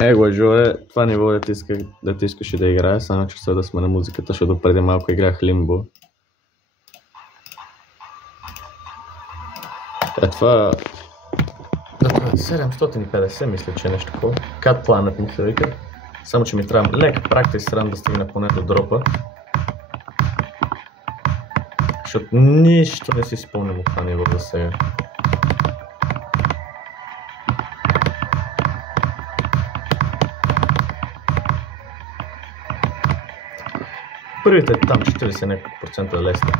Его, Жоре, това ниво да ти искаш и да играе, само че сега да сме на музиката, защото преди малко играх Limbo. Това... Да, това е 750, мисля, че е нещо такова. Cat Planet ми се вика. Само че ми трябва лек практис ран да стигна поне до дропа. Защото нищо не си спомням от това ниво за сега. Първите там 40 няколко процента лесни.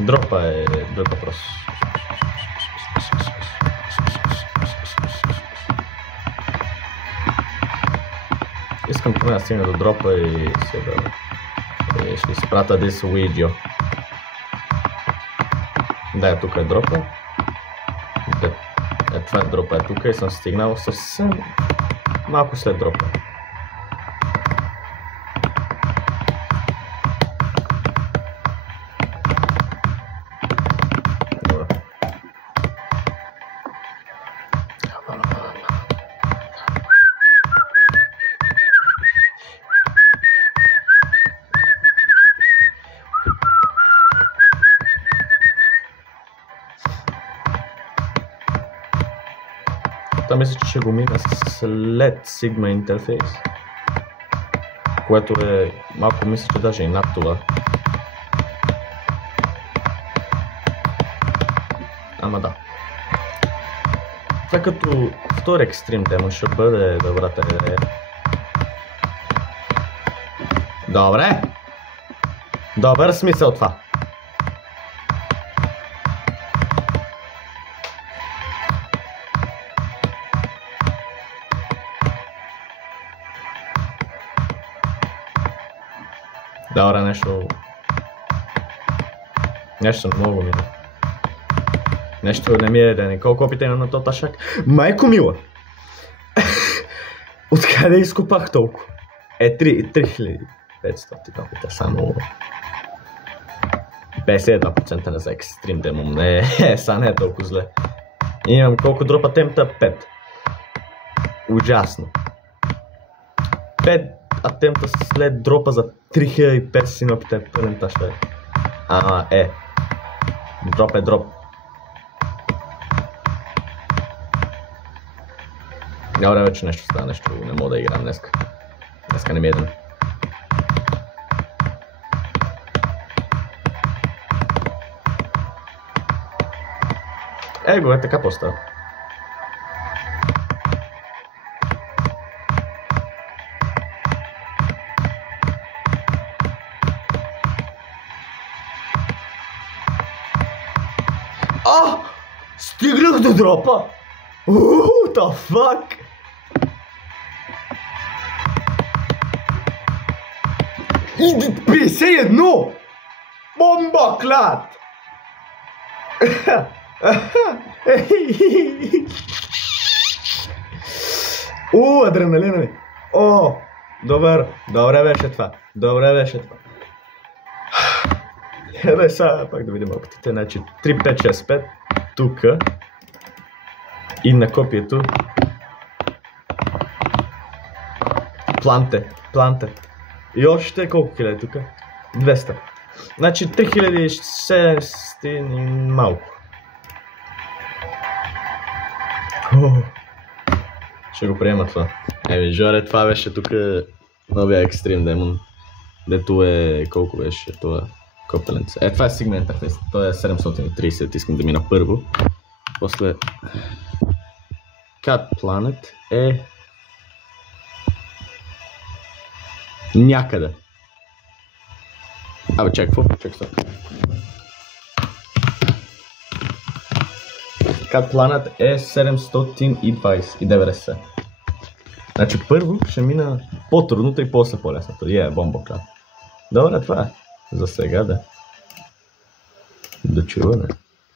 Дропа е друг въпрос. Искам поне да стигна до дропа и ще изпрата this video. Да, тук е дропа. Това е дропа, тук и съм стигнал съвсем малко след дропа. Та мисля, че ще го мина след Sigma интерфейс, което е малко, мисля, че даже и над това. Ама да. Това като втори екстрим тема ще бъде добрата идея. Добре! Добър смисъл това! Добре, нещо много мило. Нещо не ми е ден. Колко опита имам на този ташак? Майко мила! Откъде изкопах толкова? 3500 опита, само 52% не за екстрим демон. Са не е толкова зле. Имам колко дропа темта? 5. Ужасно. 5 атемта след дропа за 3500 опита е пълен таща. Дроп е дроп. Добре, вече нещо става, нещо не мога да играм днеска. Днеска не ми е ден. Его, е така по-става. Стигнах до дропа! What the fuck? И 51! Бомба, клад! Адреналина ми! Добре беше това. Бе, сега пак да видим опитите. Значи 3565 тука и на копието планте. И още колко хиляди тука? 200. Значи 3600 и малко. Ще го приема това. Жоре, това беше тука новия екстрим демон. Дето е, колко беше това копеленце. Това е Sigma интерфейс. Това е 730, искам да мина първо. После Cat Planet е някъде. Чакай, какво? Cat Planet е 720. Значи първо ще мина по-трудното и после по-лесното. Бомба клад. Добре, това е. За сега да чуваме.